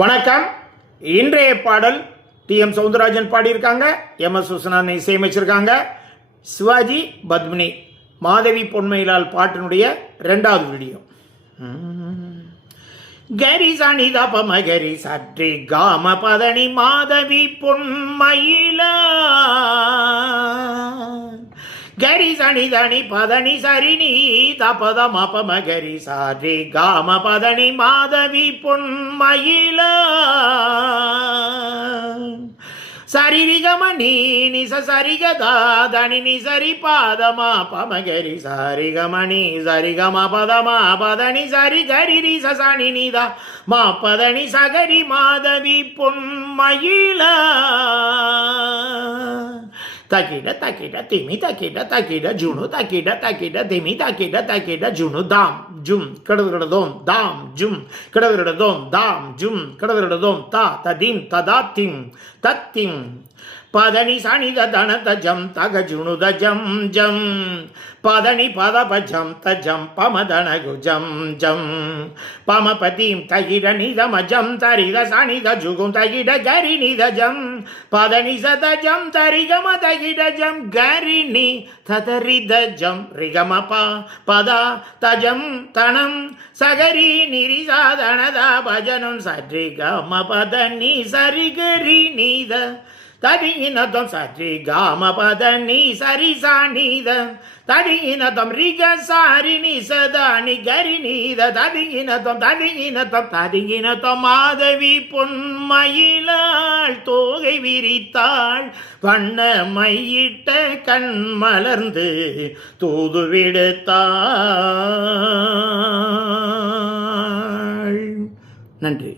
வணக்கம். இன்றைய பாடல் டி.எம். சௌந்தரராஜன் பாடியிருக்காங்க, எம்.எஸ். விஸ்வநாதன் இசையமைச்சிருக்காங்க. சிவாஜி பத்மினி மாதவி பொன்மையிலால் பாட்டினுடைய 2வது வீடியோ. கரி சனித பமகரி சற்றி காம பதனி மாதவி பொன்மையிலால் கரி சனி தனி பதனி சரினி தபத மபமகரி சாரி காம பதனி மாதவி பொன்மயில சரிகமணி நிச சரிகதாதனி நிசரி பாதமா பமகரி சரிகமணி சரிகம பதமா பதனி சரி கரி ரிச சனி நிதா மா பதனி சகரி மாதவி பொன்மயில தக்கிட தக்கிட திமி தக்கிட தக்கிட ஜுனு தக்கிட தக்கிட திமி தக்கிட தக்கிட ஜுனு தாம் ஜும் கடவிரடதோம் தாம் ஜும் கடவிரடதோம் தாம் ஜும் கடவிரடதோம் தா ததிம் ததா திம் தத்திம் பதனி சனித தனத ஜம் தக ஜுனுத ஜம் ஜம் பதனி பதப ஜம் தஜம் பமதனகு ஜம் ஜம் பமபதிம் தகிட நிதம ஜம் தரித சனித ஜுகும் தகிட கரி நித ஜம் பதனி சத ஜம் தரிகம தகிட ஜம் கரி நி ததரித ஜம் ரிகம ப பதா தஜம் தனம் சகரி நிரிசாதனத பஜனம் சரிகம பதனி சரிகரி நீத தடியினதம் சரி காம பதனி சரி சாணித தடியினதம் ரிக சாரி நிசதானி கரி நீத தடியினதம் தடியினதம் மாதவி பொன்மயிலாள் தோகை விரித்தாள் வண்ண மையிட்ட கண் மலர்ந்து தூது விடுத்தாள். நன்றி.